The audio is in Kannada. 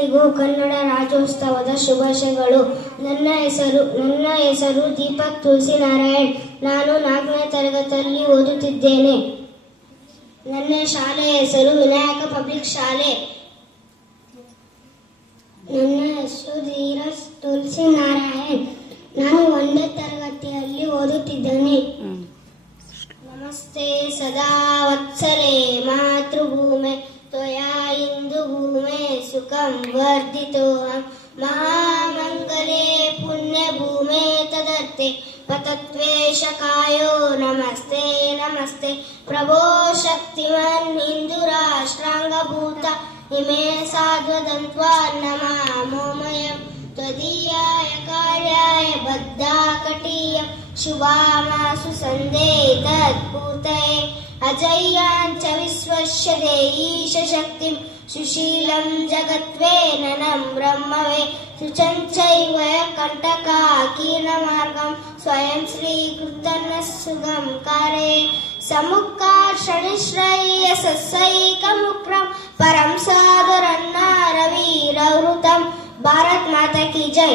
ಎಲ್ಲರಿಗೂ ಕನ್ನಡ ರಾಜ್ಯೋತ್ಸವದ ಶುಭಾಶಯಗಳು. ನನ್ನ ಹೆಸರು ದೀಪಕ್ ತುಳಸಿ ನಾರಾಯಣ್. ನಾನು 4ನೇ ತರಗತಿಯಲ್ಲಿ ಓದುತ್ತಿದ್ದೇನೆ. ನನ್ನ ಶಾಲೆಯ ಹೆಸರು ವಿನಾಯಕ ಪಬ್ಲಿಕ್ ಶಾಲೆ. ನನ್ನ ಹೆಸರು ಧೀರಜ್ ತುಳಸಿ ನಾರಾಯಣ್. ನಾನು 1ನೇ ತರಗತಿಯಲ್ಲಿ ಓದುತ್ತಿದ್ದೇನೆ. ನಮಸ್ತೆ ಸದಾ ವತ್ಸಲೆ ಮಾತೃಭೂಮೆ ತ್ವಯಾ ಇಂದು ಭೂಮೆ ಸುಖಂ ವರ್ಧಿತೋಹಂ ಮಹಾಮಂಗಲೆ ಪುಣ್ಯ ಭೂಮೆ ತದರ್ತೆ ಪತತ್ವೇಶ ಕಾಯೋ ನಮಸ್ತೆ ನಮಸ್ತೆ ಪ್ರಭೋ ಶಕ್ತಿಮನ್ ಹಿಂದೂ ರಾಷ್ಟ್ರಾಂಗಭೂತ ಇಮೇ ಸಾಧ್ವದಂತ್ವಾ ನಮಾಮೋಮಯಂ ತ್ವದೀಯಾಯ ಕಾರ್ಯಾಯ ಬದ್ಧಾಕಟೀಯಂ ಶುಭಾಮಾಸು ಸಂದೇ ತತ್ಪೂತಯೇ ಅಜಯ್ಯಾಂಚ ವಿಶ್ವಸ್ಯ ದೇಯೀಶ ಶಕ್ತಿಂ ಸುಶೀಲಂ ಜಗತ್ವೇ ನನಂ ಬ್ರಹ್ಮವೇ ಸುಚಂಚೈವ ಕಂಟಕಾಕೀರ್ಣಮಾರ್ಗಂ ಸ್ವಯಂ ಶ್ರೀಕೃತನ ಸುಗಂ ಕಾರೇ ಸಮುಕ್ಕಾರ್ಷಣಿಶ್ರಯ್ಯ ಸಸ್ಸೈಕಮುಕ್ರಂ ಪರಂ ಸಾಧರನ್ನ ರವೀರವೃತಂ. ಭಾರತ್ ಮಾತಾ ಕಿ ಜೈ.